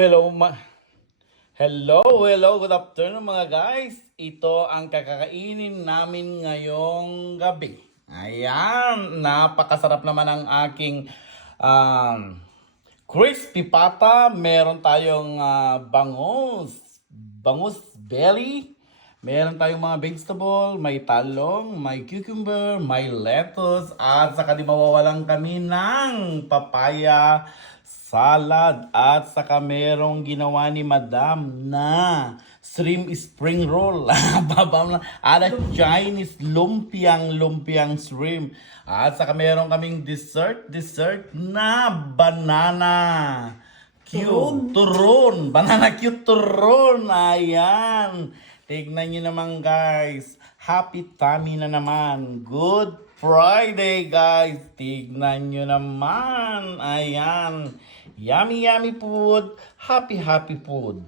Hello, good afternoon mga guys. Ito ang kakakainin namin ngayong gabi. Ayan, napakasarap naman ang aking crispy pata. Meron tayong bangus belly. Meron tayong mga vegetable, may talong, may cucumber, may lettuce, at saka di mawawalan kami ng papaya salad. At saka merong ginawa ni Madam na shrimp spring roll. Babam na. At Chinese lumpiang shrimp. At saka meron kaming dessert na banana. Turon. Banana cute turon. Ayan. Tignan nyo naman guys. Happy tummy na naman. Good Friday guys. Tignan nyo naman. Ayan. Yummy food. Happy food.